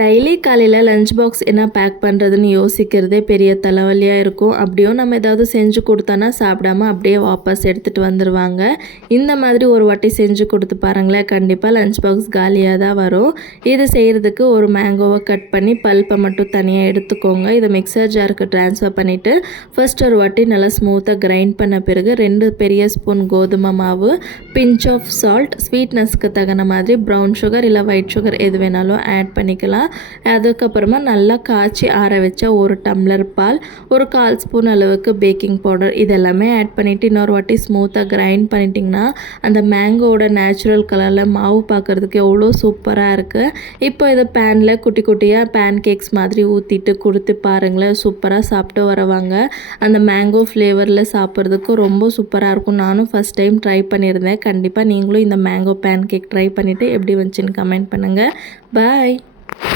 Daily காலையில் lunch box என்ன back பண்ணுறதுன்னு யோசிக்கிறதே பெரிய தலைவலியாக இருக்கும். அப்படியும் நம்ம ஏதாவது செஞ்சு கொடுத்தோன்னா சாப்பிடாம அப்படியே வாபஸ் எடுத்துகிட்டு வந்துடுவாங்க. இந்த மாதிரி ஒரு வாட்டி செஞ்சு கொடுத்து பாருங்களேன், கண்டிப்பாக லஞ்ச் பாக்ஸ் காலியாக தான் வரும். இது செய்கிறதுக்கு ஒரு மேங்கோவை கட் பண்ணி பல்ப்பை மட்டும் தனியாக எடுத்துக்கோங்க. இதை மிக்சர் ஜாருக்கு ட்ரான்ஸ்ஃபர் பண்ணிவிட்டு ஃபர்ஸ்ட் ஒரு வாட்டி நல்லா ஸ்மூத்தாக கிரைண்ட் பண்ண பிறகு 2 பெரிய ஸ்பூன் கோதுமை மாவு, பிஞ்ச் ஆஃப் சால்ட், ஸ்வீட்னஸ்க்கு தகுந்த மாதிரி ப்ரௌன் சுகர் இல்லை ஒயிட் சுகர் எது வேணாலும் ஆட் பண்ணிக்கலாம். அதுக்கப்புறமா நல்லா காய்ச்சி ஆற வச்ச ஒரு டம்ளர் பால், ஒரு 1/4 ஸ்பூன் அளவுக்கு பேக்கிங் பவுடர் இதெல்லாமே ஆட் பண்ணிவிட்டு இன்னொரு வாட்டி ஸ்மூத்தாக கிரைண்ட் பண்ணிட்டிங்கன்னா அந்த மேங்கோவோட நேச்சுரல் கலரில் மாவு பார்க்குறதுக்கு எவ்வளோ சூப்பராக இருக்குது. இப்போ இதை பேனில் குட்டி குட்டியாக பேன் கேக்ஸ் மாதிரி ஊற்றிட்டு கொடுத்து பாருங்களேன், சூப்பராக சாப்பிட்டு வரவாங்க. அந்த மேங்கோ ஃப்ளேவரில் சாப்பிட்றதுக்கு ரொம்ப சூப்பராக இருக்கும். நானும் ஃபஸ்ட் டைம் ட்ரை பண்ணியிருந்தேன். கண்டிப்பாக நீங்களும் இந்த மேங்கோ பேன் கேக் ட்ரை பண்ணிவிட்டு எப்படி வந்துச்சுன்னு கமெண்ட் பண்ணுங்கள். பாய்.